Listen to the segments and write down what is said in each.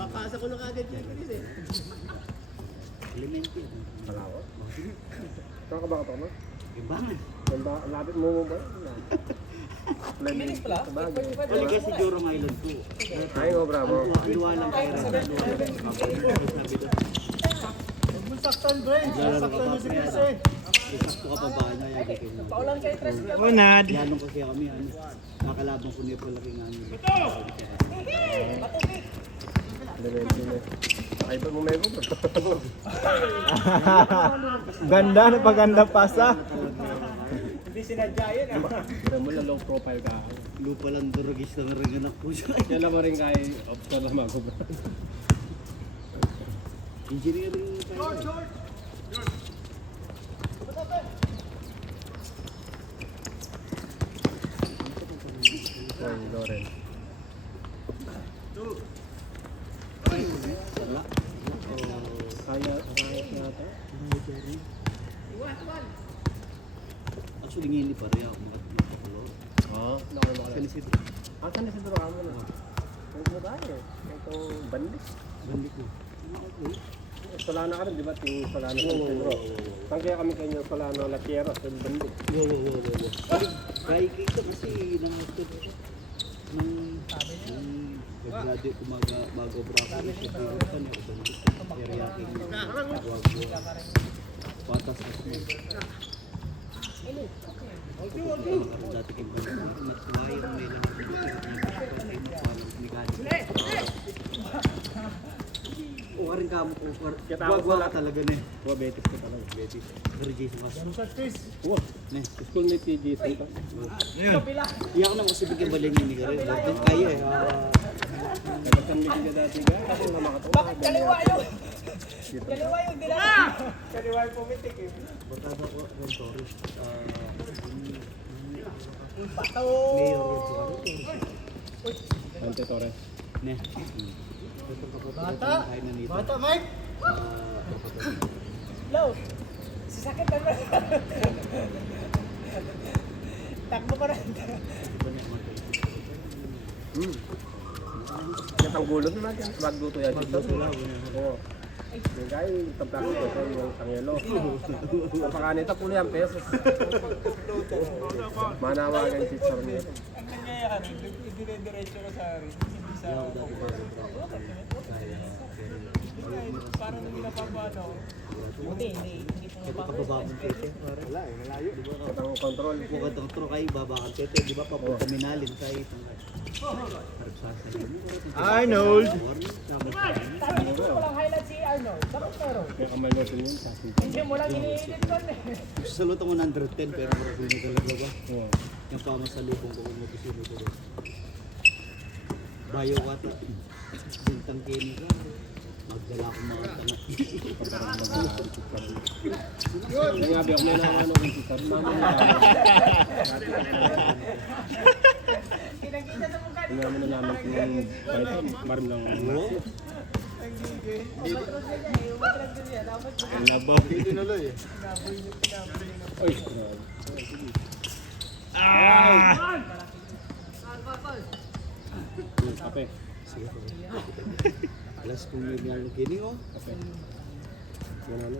Papasa ko na kagad yung Chris eh. Elementary. Palawak. Saan ka ba katok, no? Imbangan. Lapit mo ba? Minis pala? Talaga siguro ng Island 2. Ay, oh, bravo. Ang luwa lang kayo. Huwag mo saktan, Bray. Saktan mo si Chris eh. Isakto ka pa ba na yan? Paulan kayo, Tres. Unad. Yanong kasi kami, nakalabang ko niya pala king ano. Ay, pa mo meron ba? Ganda na paganda pasa. Hindi sinadya yan ah. Pero mo na low profile ka. Lupa lang durugis na rin anak po siya. Yan naman rin kay Oscar na magubra. Engineering tayo. Ay, Loren. Wala. Kaya nata. Actually, ngini pa rin ako makatulo. Oo. Nakay mo Kasi si Saan na si Duro mo na? Ang mo tayo. Ito bandit. Bandit ko. Solana ka rin, di ba? Yung Solana sa Pedro. Saan kaya kami kanyo Solana Latiero sa bandit? Yo. Kaya kita kasi nang nag-graduate ko mag-obra ko sa Pilipan eh. Area king wag patas kasi dati king matsuwayan may lang o rin ka mo wag talaga na eh. Buwa Betis ko talaga. Betis. Pero Jason Mas. Ano sa Chris? Buwa. Ne. School ni si Jason ka. Iya ko na kasi bigyan balik ni Gary. Kaya eh. Katasan bigyan ka dati ka. Kasi nga makatawa. Bakit kaliwa yun? Kaliwa yung dinala. Kaliwa yung pumitik eh. Batada ko Ron Torres. Bato! Mayor Ante Torres. Ne. Bata! Bata, Mike! Low! Sasakit na ba? Takbo pa rin. Yan ang gulot naman. Magluto yan. Oo. Yung kaya tabla ko ito yung tangyelo. Napakanita po yan pesos. Manawagan si Char niya. Ang nangyayari, dire-diretso ko sa rin. Hindi sa... Parang hindi napapano. Hindi po Ito kabababang tete. Wala eh, malayo. Ito ang control. Kung katong tro kayo babakan tete, di ba papunta minalin sa itong Arnold. Sabi nito ko lang highlight si Arnold. Dapat meron. Kaya kamal mo yun. Hindi mo lang iniinit ko eh. Sa luto ko 110 pero marami na talaga ba? Oo. Yung pamasalubong ko kung mag-isip ito ba? Bayo kata. Bintang Kenny ka. Magdala ko mga tanga. Yung nga, biyok na naman ako si Char. Kinagkita sa mukha Kung namin nalaman kung ito, marim lang ang Oo. Umatras na niya eh. Umatras na niya. Dapat Ang labaw. Oy, kape. Sige po. Alas kung may mga Kenny oh. Kape. Yan ano?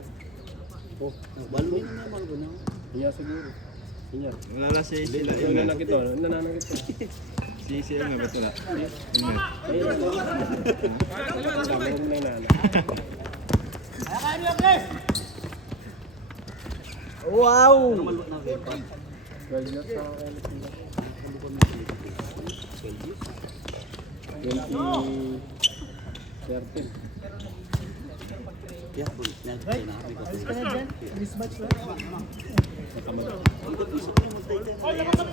Oh, Balwin na naman ko na. iya siguro. Iya. Nalalasi sila. Yung nanakit to, nananakit to. Si nga ba ito na? Dami rin na inana. Ayakan niyo, Chris! Wow! Pero maluwag na vepa. 12 years sa akin. Ano ba may 12 years? 2013. Kaya po, nagkaya na kami Alis ka na dyan. Mismatch lang. Nakamad. Ito, gusto ko yung magtay Nakamad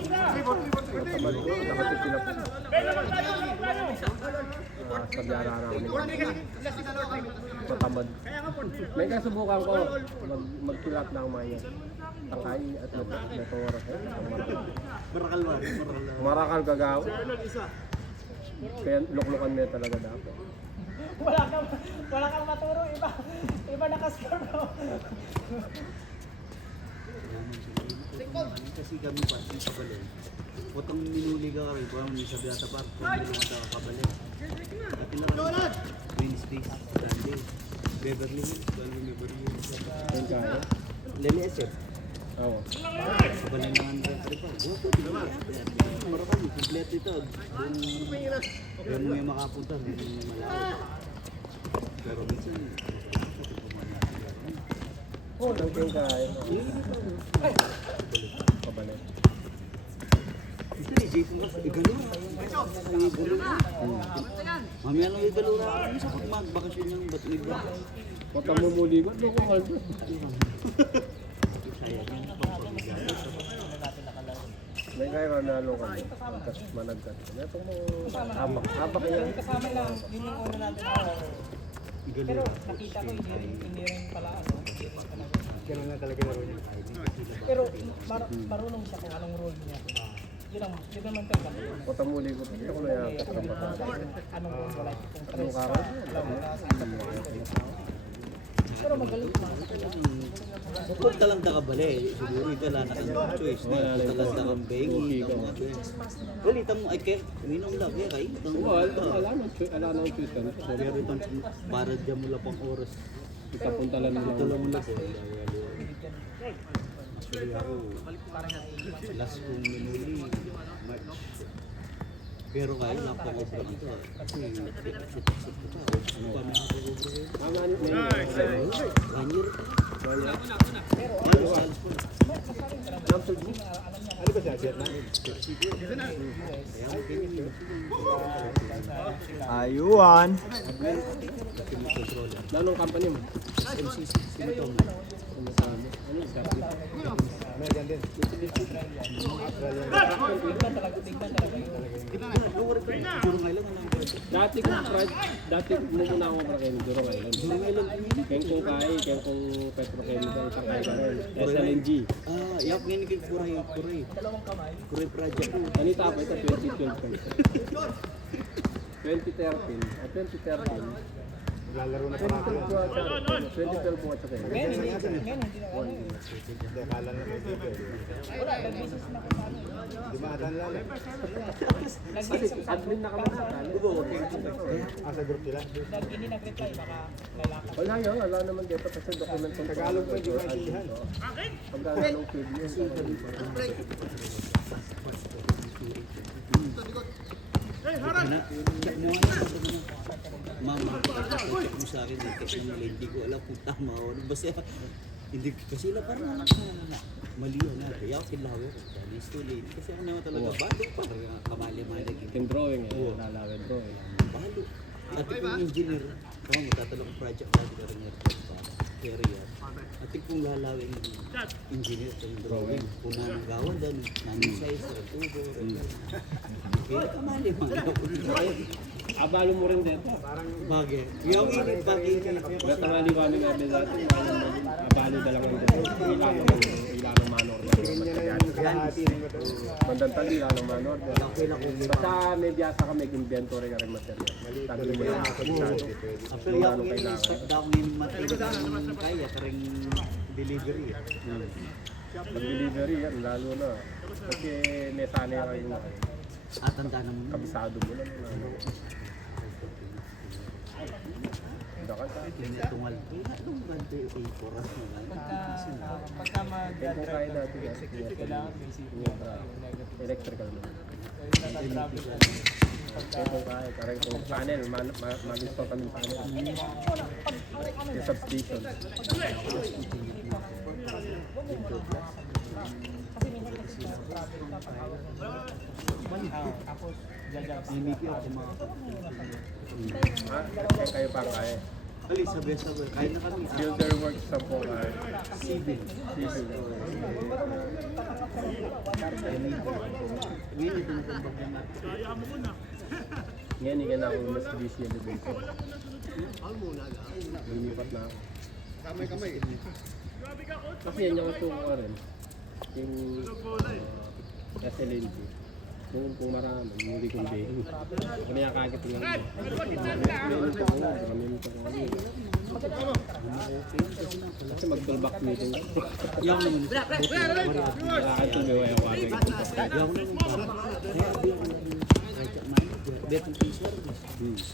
ko, nakatipila po. Sadyara na kami. Matamad. May kasubukan ko, magtulat na umaya. Tangkay at natoras. Marakal ba? Marakal gagaw. Kaya luklukan mo talaga dapat. Wala kang maturo. Iba nakascore mo. Kasi kami pa, yung kabalik. Potong minuli ka rin, kung may sabi ata pa, kung may lumata ka kabalik. Dati na kami, Wednesday, Sunday, Beverly Hills, Beverly Hills. Yan kaya. Lele SF. Oo. Kabalik na ang referee pa. Marakami, kompleto ito. Doon mo yung makapunta, doon mo malawak. Pero minsan, Ang king kaya. Kabalik. ito ni Jason kasi, igalura. Mamaya lang igalura. Ano sa pag magbakasyon niyang ba't may ba? Huwag kang mumuligot, no kung ano. Sayang yan. May kaya nanalo ka. Managkat. Ito mo, habak yan. Kasama lang, yun yung una natin ako. Pero Igalura. nakita ko, hindi rin pala ano. Hindi rin talaga. Kailan nga talaga laro niya kahit hindi sila ba? Pero marunong siya kung anong role niya. Yun naman tayo. Huwag kang mumuligot. Hindi ako na yan. Anong role wala. Kung Anong tres karat? pero magaling pa. Kung talanda ka bali, siguro wala na kang choice na talanda kang bengi. Balita mo, ay kaya, minong lang, kaya kayo. Wala nang choice. Pero itong para dyan mo lang pang oras. Ikapunta lang Ito nila. lang mo lang po. Actually ako, last kong minuli, March. Pero kaya napaka-obra dito. Kasi sit-sit ko pa. Ano pa nakapag-obra kayo? Mama, may 1 year. ano ba siya? Vietnam? Ayuan. Anong company mo? MCC, sino to? Ano yung sabi? American din. Jurong Island, alam ko. Dati muna ako kayo ng Jurong Island. Jurong Island, Kaya kung kaya, kaya kung petrochemical, isang kaya ka rin. SLNG. yap ngayon kay Kuray. Kuray project. Ano yung tapos? Ito 2012 kayo. 2013. At 2013. Lalaro na pa natin. 2012 po at saka yun. Ngayon, hindi na ano. Dumadaan lang. Kasi admin na kami sa tali. Sa group nila. Hindi nag-reply, baka lalaki. Wala yun, wala naman dito kasi document ng Tagalog pa, di ba isihan? Pagkano ng field yun. Mama, check mo sa akin, check mo hindi ko alam kung tama o ano. Basta, hindi, kasi sila parang mali na. Kaya ako kilaw ko. It's too late. Kasi ako naman talaga, balo parang kamali-mali. Yung drawing eh, lalawin drawing. Balo. Dati kong engineer, kung matatalo ko project dati ka rin area. At kung lalawin engineer sa drawing, kung nanong gawan doon, nanong size, tubo, kaya kamali-mali. Abalo mo rin dito. Bagay. Yung init, bagay. Natangali ko kami ngayon dati. Abalo dalawa dito. Ilang manor. Mandantali ilang manor. Basta may biyasa ka, may inventory ka rin material. Sabi mo lang ako masyado. Actually, ako ngayon, start daw ngayon material kaya, kareng delivery. Pag-delivery yan, lalo na. Kasi may sanay ka yung At tanda naman. kabisado mo lang. Tungal. Itong bante, A4 as na lang. Pagka Kaya kung kaya natin yan, kailangan basic. electrical mo. Kaya kung kaya, karang kung panel, mag-install kami panel. Yung substation. Tapos, jajab. Mimiki ako mga Kaya kayo pa kaya. Ali, sabi. Kahit na kami. Builder works sa po kaya. Civil. Civil. Ngayon, ito na kong problema. Ngayon, hindi na ako mas busy elevator. Lumipat na ako. Kamay. Kasi yan yung suko ko rin. Yung SLNG. Kung marami, hindi kong bago. Kaya kagad lang. Kasi mag-toolbox meeting. Yung naman. Nakakatuloy ako agad. Yung naman. Kaya di ako naging project manager. Betong service.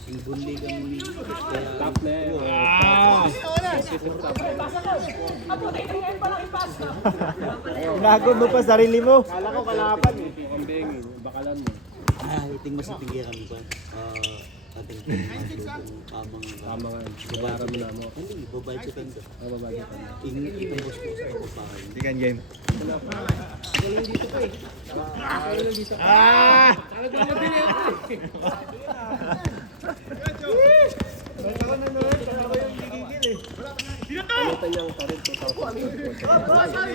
Yung bunli kami. Top na yun. Nagod mo pa sarili mo. Kala ko kalaban eh. Kambing, bakalan mo. Iting masipigyan kami pa. Ating amang Tama nga. Babayaran mo na mo. hindi, babayad sa kanda. Babayaran ka na. Inambos ko sa kapapahay. Hindi kan game. Palitan niya ang karin 2,000.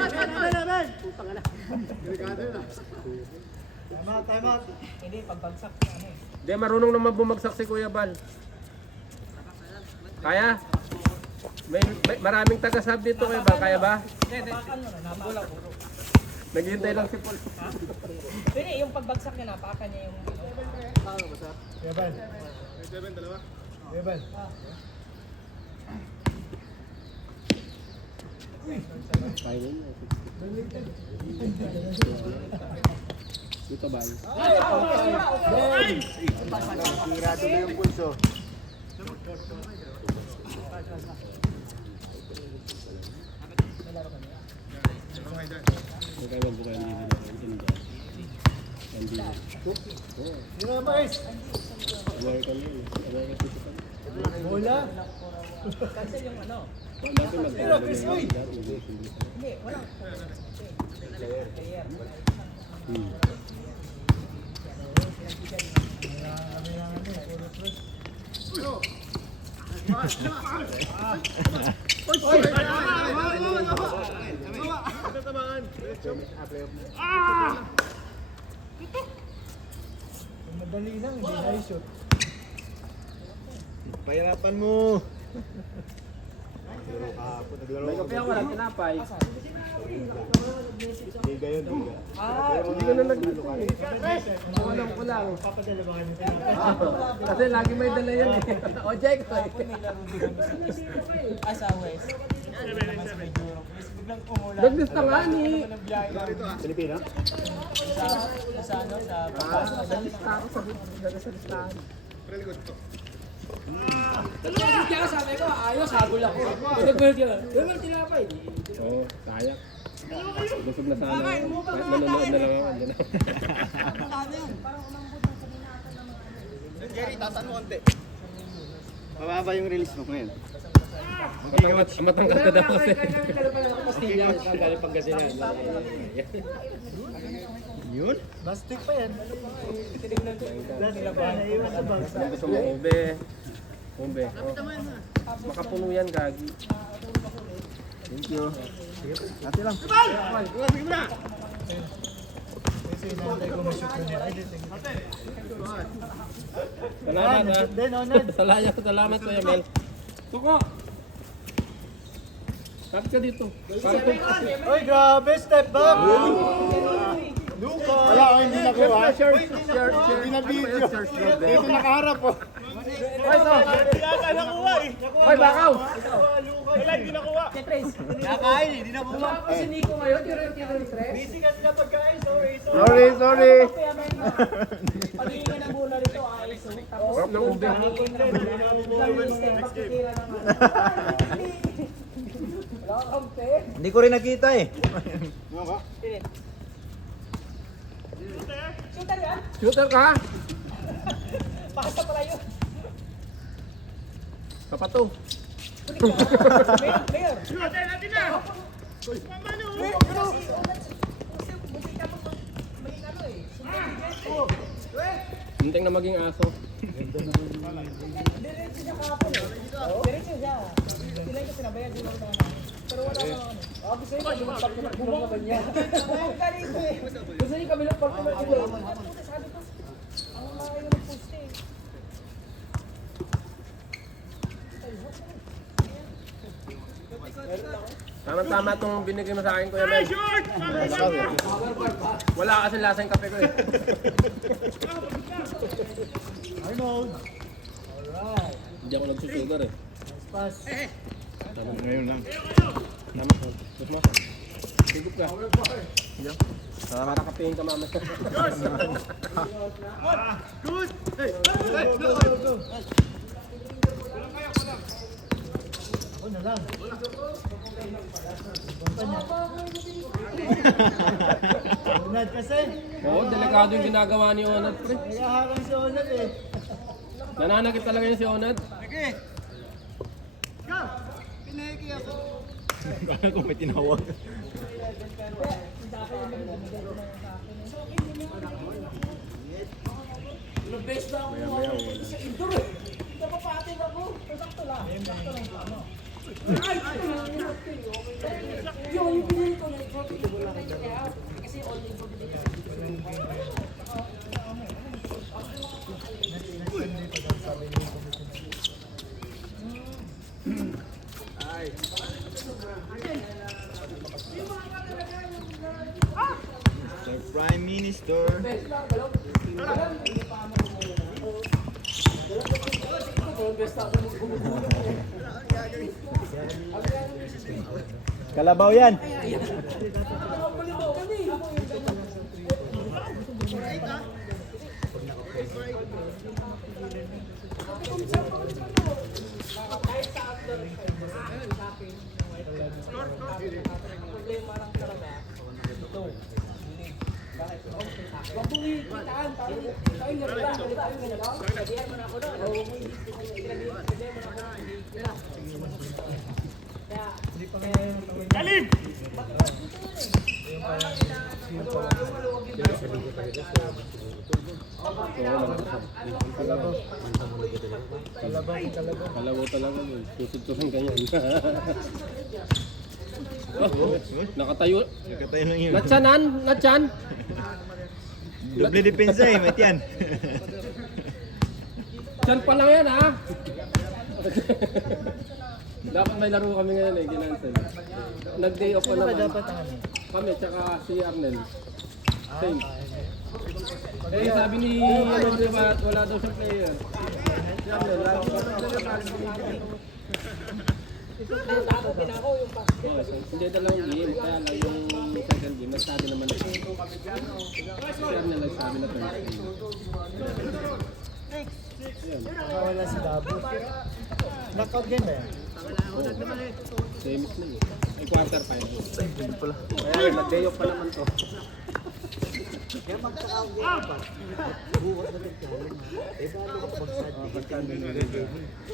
Hindi, marunong naman bumagsak si Kuya Bal. Kaya? May maraming taga-sub dito Kuya Bal. Kaya ba? Naghihintay lang si Paul. Pero yung pagbagsak niya, napakan niya yung... Evan. Evan. Kaya niya. Dito Bal. Sirado na yung pulso. Huwag kayo magbuka yung libo na. Hindi. Sino na Mars? American yun. American physical. Bola. Cancel yung ano. Dati magkakaroon Chris ng Lloyd. Hindi, wala. Player. Madali lang, hindi na i-shoot. Pahirapan mo. Pero kahapon naglaro May ako. kape ako walang tinapay. Liga yun, liga. Hindi ko na nagluto eh. Alam ko lang. Papadala ba kami tayo? Kasi lagi may dala yan eh. O, Jake ko eh. Sa West. Biglang umulan. Naglista nga ni. Pilipina? Sa ano, sa... Naglista ako sa listahan. Kaya sabi ko, ayos, habol ako. Pinag-build ka lang. Yung mga tinapay. Oo, kaya. Busog na sana. Kahit nanonood na lang ako. Jerry, tasan mo konti. Mababa yung release mo ngayon. Matangkat ka daw kasi. Yun? Bastik pa yan. Laban na yun sa bangsa. Gusto mo ube. Ube. Oh. Makapuno yan, Gagi. Thank you. Ate lang. Kasi nanday ko ma-shoot ko niya. Ay, Salamat ha. na-shoot din, Onad. Salamat Kuya Mel. Tuko! Cut ka dito. Oy, grabe, step back! Luka! Wala ako hindi nakuha. Share. Hindi na video. Dito nakaharap po. Hoy, bakaw! Nakain, hindi na buwa. Si Nico ngayon, yung tres. Busy kasi na pagkain, sorry. Sorry. Pag-iingan ng bola rito, ayos. Tapos, Sarap ng ube. biglang step back, titira ng ano. Wala kang kampe. Hindi ko rin nakita eh. Shooter yan? Shooter ka! Pasa pala yun. Kapato. Mayor. Shooter natin na! Hinting na maging aso. Diretso siya kahapon eh. Diretso siya. Sila yung sinabayan, di ba naman namin. Pero wala na ano. Gusto niyo kabilang part na naman niya. Ganito eh. Gusto niyo kabilang part na naman niya. Sabi ko, ang mga yun ang post eh. Tama tama itong binigay mo sa akin, Kuya Mel. Wala kasi lasa yung kape ko eh. Arnold. Hindi ako nagsusugar eh. Pass. Ngayon lang. Tama. Gusto mo? Higup ka. Para kapein ka mamaya. Good. Hey. Ako na lang. Unad kasi. Oo, delikado yung ginagawa ni Onad, pre. Nagaharang si Unad eh. Nananakit talaga yun si Onad. Kaya ko may tinawag. Ilang beses na ako sa indoor eh. Napapating ako. Sakto lang. Sakto lang sa ano. Yung pinili ko na kasi online ko pinili. Sir Prime Minister. Kalabaw yan. Kalabaw talaga yun. Susud-susan ganyan. Nakatayo. Nagkatayo lang yun. Natsanan? Natsan? Doble depensa eh, mate yan. Tsan pa lang yan ha? Dapat may laro kami ngayon eh, ginansel. Nag-day off pa naman. Dapat ano? Kami, tsaka si Arnel. Same. Eh, sabi ni ano, diba, wala daw siya player. Si Arnel, lagi ko na hindi lang yung game, kaya lang yung second game, nagsabi naman na si Arnel nagsabi na first game. Wala si Dabo. Knockout game ba yan? Semis na yun. Ay, quarter final. Kaya nag-day off pa naman to. Kaya magkakaw pa. Bukas na nagkaroon ha. Eh, balo ka pagsad.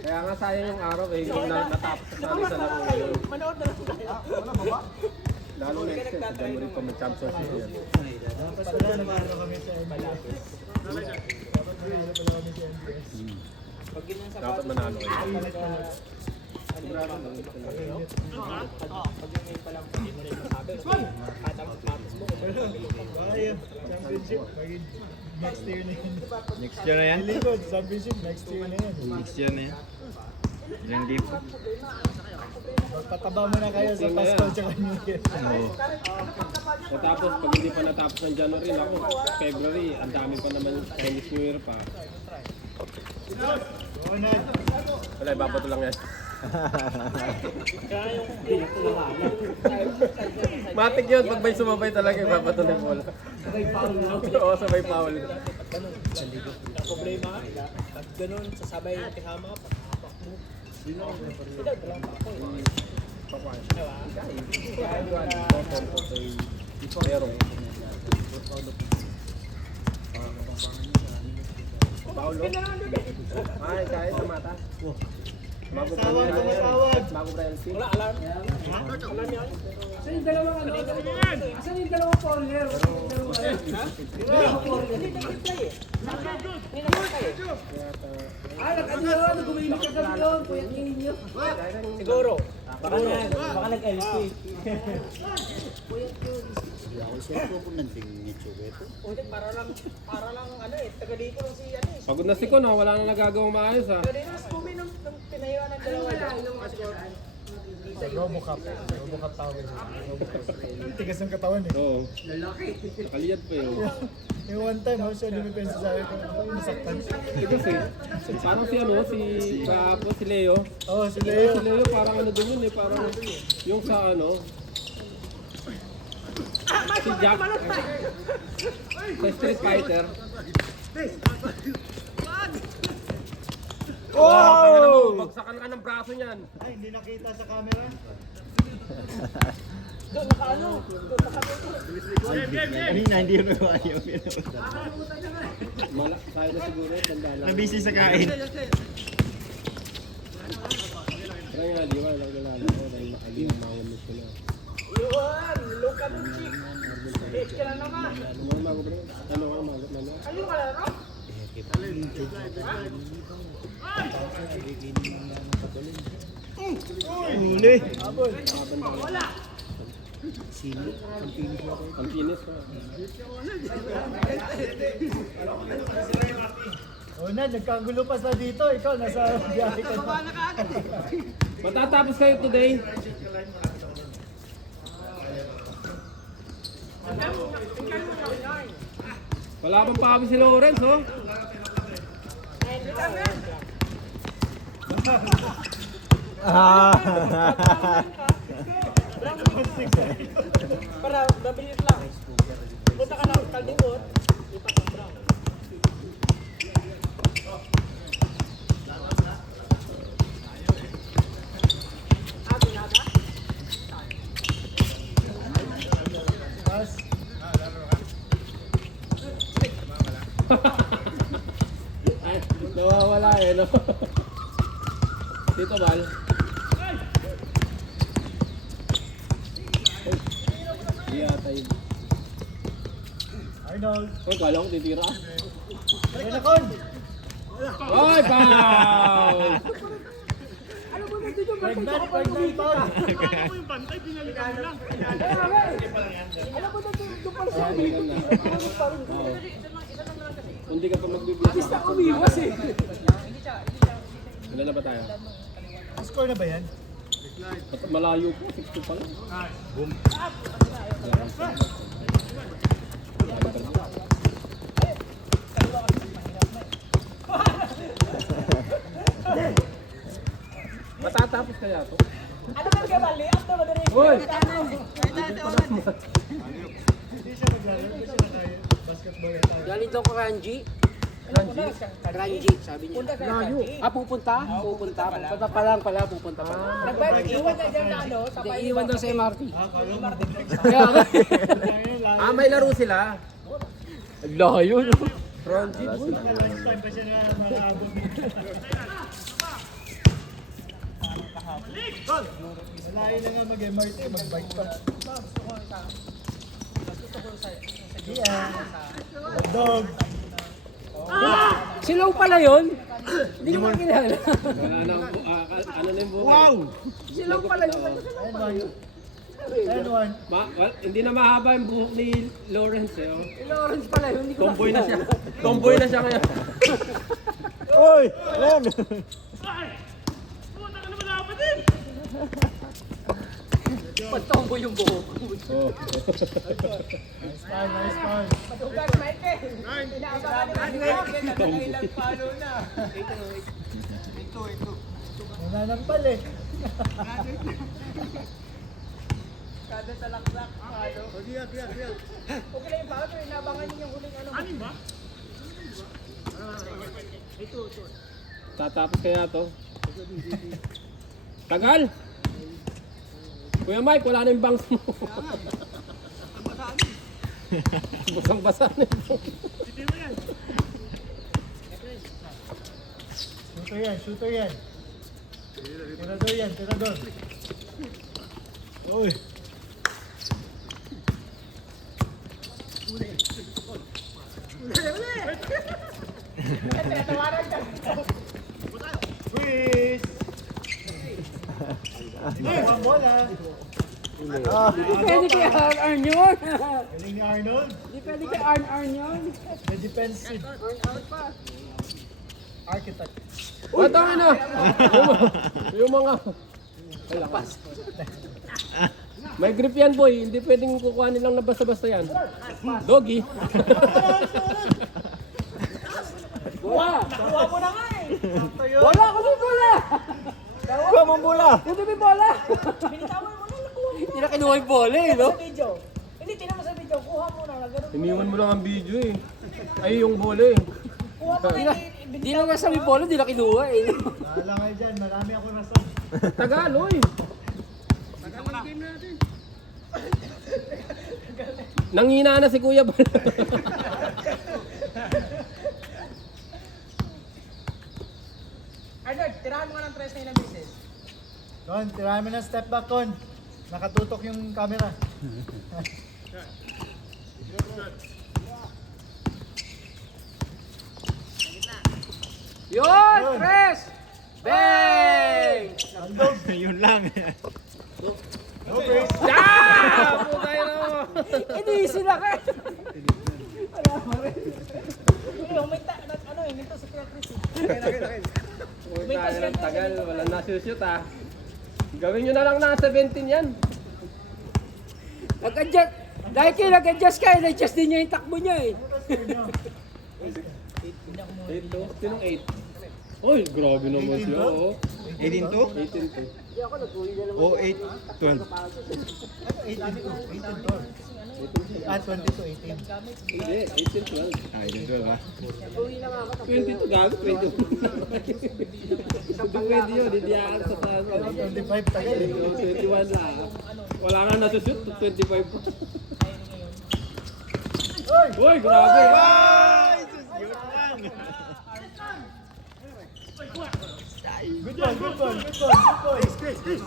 Kaya nga sayang yung araw eh, yung natapos sa amin sa laro ngayon. Manood na lang tayo. Lalo next year, sa January pa mag-championship yan. Dapat wala naman kami sa malapit. Dapat manalo pala kami sa MBS. Dapat manalo kayo. Ayun, championship. Next year na yun. Next year na yan? Likod, championship next year na yun. Next year na yan. Ilang game pa? Magpataba muna kayo sa Pasko tsaka New Year. Oo. Tapos pag hindi pa natapos ng January, ako, February, ang dami pa naman Chinese New Year pa. Unad. Wala, ibabato lang yan. Matik yun, pag may sumabay talaga, ibabato na yung bola. Oo, sabay foul. Problema ka. Pag ganun, sasabay yung tihama ka. Pero, Paulo? Ay, kahit sa mata. Bago pa Tawag na tawag. Bago Brency. Wala, alam. Alam yan. Saan yung dalawang ano? Saan yung dalawang corner? Ay, nag-ano, gumimik ka kami yun. Kuyang kinin nyo. Siguro. Baka nag-LP. Ako siya po kung nanding-nitso ito. Para lang ano eh. Taga dito lang si ano eh. Pagod na si Kun, wala na nagagawang maayos ha. Taga dito si Kumi nung pinayuan ng dalawa. Robocop. Robocop tawag yun. Robocop. Tigas ng katawan eh. Oo. Nakaliyad pa yun. Yung one time, siya lumipensa sa akin kung ako nasaktan. Ito parang si ano, si Leo. Oo, si Leo. Si Leo parang ano din yun eh, parang yung sa ano. Si Jack. Sa Street Fighter. Wow! Bagsakan ka ng braso niyan. Ay, hindi nakita sa camera. Doon nakaano? Doon nakaano? Kanina, hindi yun ayaw. Kaya na siguro, tanda lang. Nabisi sa kain. Kaya nga, di ba? Naglalala ko dahil nakalimang mga gusto na. Yun! Luka ng chick! Hit ka na naman! Ano mga bro? Ano ang mga ano? Ano yung kalaro? Huli. Ang pinis pa. O na, nagkagulo pa sa dito. Ikaw, nasa biyahe ka na. Matatapos kayo today. Wala pang pabi si Lawrence, oh. Para mabilis lang. Punta ka ng kaldingot. Lipat ng brown. Binata? Pas. Ay, nawawala eh, no? Dito, Bal. Di ata yun. Arnold. Oh, kala ko titira. Ay, nakon! Oy, foul! Pregnant, pregnant pa. Alam mo na doon pa sa amin. Oo. Kung di ka pa magbibigay. Basta umiwas eh. Wala na ba tayo? Score na ba yan? At malayo po, 60 pa lang. Boom. Matatapos kaya to? Ano man ka ba? Liap na madaling. Hoy! Hindi siya naglalaro. Hindi siya naka-basketball yata. Galing daw kay Ranji. Ranji, sabi niya. Punta ka Ranji. Pupunta? Pupunta. Pupunta pa lang pala, pupunta pa lang. Nagbayad-iwan na dyan na ano. Hindi, iwan daw sa MRT. Kala mo. Kaya nga. May laro sila. Layo, no? Ronji. Lunchtime pa siya na nakaabot. Malayo na nga mag-MRT, mag-bike pa. Yeah. Dog. Silaw pala yun? Hindi mo kilala. Wala na ang ano na yung buhay. Wow! Silaw pala yun. And one. And one. Hindi na mahaba yung buhok ni Lawrence eh. Oh. Lawrence pala yun. Hindi ko Tomboy na siya. Tomboy na siya ngayon. Oy! Len! Pagtomboy yung buhok. Oh. Nice foul, nice foul. Tugar, Michael. Inaabangan ni Michael. Nagkailang palo na. Nananampal eh. Kada talaklak. Palo. Okay na yung palo. Pero inaabangan niyo yung huling ano. Anin ba? Tatapos kaya to. Tagal! Kuya Mike, wala na yung bangs mo. Basang-basa na yung bangs. Shooter yan, shooter yan. Tirador yan, tirador. Uy! Tinatawaran ka. Freeze! Ang bola. Hindi pwede kay Arn yun. Galing ni Arnold. Hindi pwede kay Arn yun. The defensive Architect. Ito na! Yung mga... Lapas. May grip yan, boy. Hindi pwedeng kukuhanin lang na basta-basta yan. Doggy. Bola! Nakuha mo na nga eh! Bola! Kunin mo bola! Kuha mong bola! Kunin mo yung bola! Binitawan mo na, nakuha mo Hindi na kinuha yung bola eh, no? sa video. Hindi, tinan mo sa video. Kuha mo na. Ganun mo. Iniwan mo lang ang video eh. Ay, yung bola eh. Kuha mo na. Hindi na nga sabi bola, hindi na kinuha eh. Bahala kayo dyan, marami ako rason. Tagaloy. Nanghina na si Kuya Bal. Arnold, tirahan mo nga ng tres na yun ang business. Kon, tirahan mo ng step back, Kon. Nakatutok yung camera. Yun! Press! Bang! Andog! Yun lang. No praise! Ah! Putay na mo. Hindi sila ka! Yung may ano eh, nito sa Kuya Chris eh. Putay na ng tagal. Wala na shoot ah. Gawin nyo na lang na 17 yan. Nag-adjust! Dahil kayo nag-adjust ka, nag-adjust din niya yung takbo niya eh. 8 to? Sinong 8? Uy, grabe naman siya. Oh. 18 to? 18 to. Hindi ako nag-uwi na naman. O 8, 12. 18 to. 18 to. Ah, 20 to 18. Hindi, 18 12. Ah, 18, 12 ha? Nag-uwi na nga ako. 22 gago, 22. Hindi pwede yun, hindi yan sa taas. 25 tagal eh. 21 lang. Wala nga nasushoot, 25 pa. Uy, grabe! Yun lang. Good one, good one, good one, good one.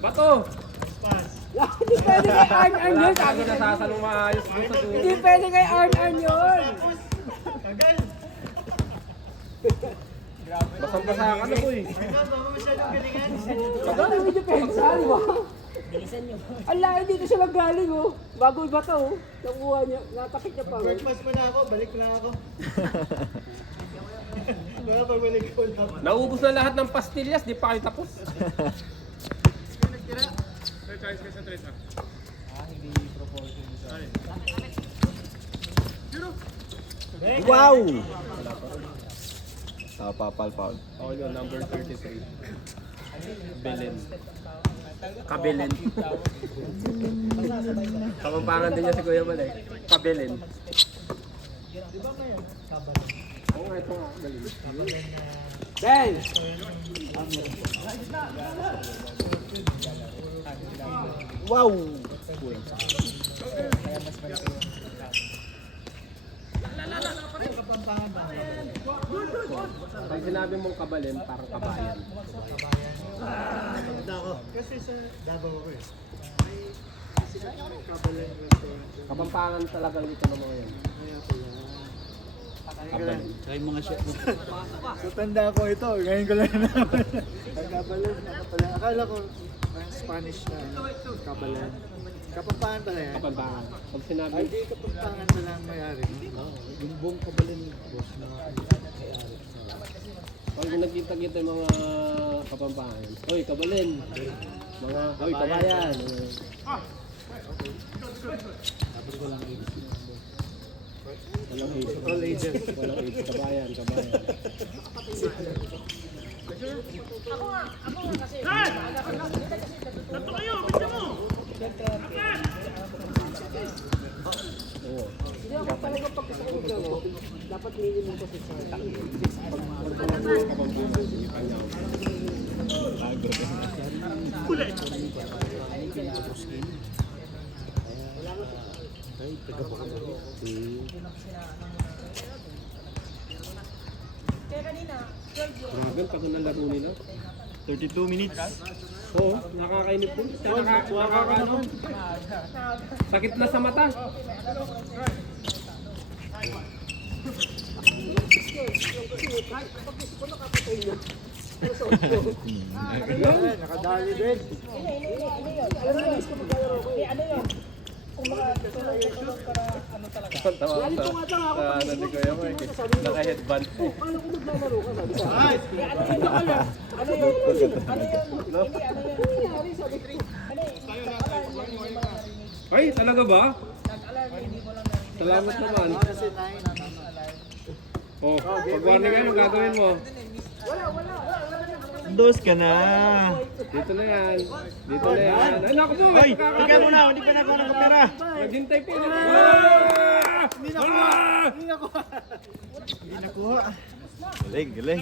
Bato! Pass. Hindi pwede kay Arn-Arn yun. Sabi na sasalong maayos doon sa dulo. Hindi pwede kay Arn-Arn yun. Tagal. Basang-basa ka na, boy. Ikaw, baka masyadong galingan. Ano yung depensa, di ba? Ala, dito siya nanggaling oh. Bago yung bata oh. Nakuha niya, natakit niya pa oh. First pass mo na ako, balik lang ako. Baka pagbalik ko lang. Naubos na lahat ng pastillas, di pa kayo tapos. Wow! Papal-pal. Oh, yun, number 33. Belen. Kabelen. Kamampangan din niya si Kuya Mal eh. Kabelen. Oo nga, ito nga. Galing. Bang! Wow! Pag sinabi mong kabalen, parang kabayan. Tanda ako. Kasi sa Davao ako eh. Kapampangan talaga dito ng mga yan. Kabalen. Kaya yung mga chef mo. So tanda ko ito, ngayon ko lang naman. Kabalan, nakapalan. Akala ko parang Spanish na kabalan. Kapampangan pala yan. Kapampangan. Pag sinabi, Ay, di kapampangan pala ang may-ari. Yung buong kabalan ni boss na kay-ari. pag nagkita-kita yung mga kapampangan, oy, kabalen. Mga, oy, kabayan. Tapos walang age. Walang age. All ages. Walang age. Kabayan, kabayan. Ako nga kasi. Oo. Hindi ako talaga pagkasakot ka no. Dapat minimum ko sa Ay, taga-Bacoor. Kaya kanina, 12 yun. Grabe, pag nalaro nila. 32 minutes. Oo, nakakainip po. Nakakaano. Sakit na sa mata. Nakadali din. Ano yun? Ano yun? kung makatulong para ano talaga. Tawa Galit sa ko nga lang ako. ano ni Kuya Mike. Naka-headband. Oh, paano ko maglalaro ka? Sabi sa akin. Eh, ano yun? Ano yun? Ano yun? Hindi, ano yun? Ano nangyari? Sabi ko. Ano yun? Nag-alarm yun, hindi mo lang narinig. Ay, talaga ba? Nag-alarm yun, hindi mo lang narinig. Salamat naman. Kasi 9, tama. Oh, pag-warning ngayon, gagawin mo. Dos ka na. Dito na yan. Dito na yan. Ay, naku po. Hoy, ikaw muna, hindi pa nakuha ng kamera. Naghintay po. Hindi nakuha. Hindi nakuha. Galing, galing.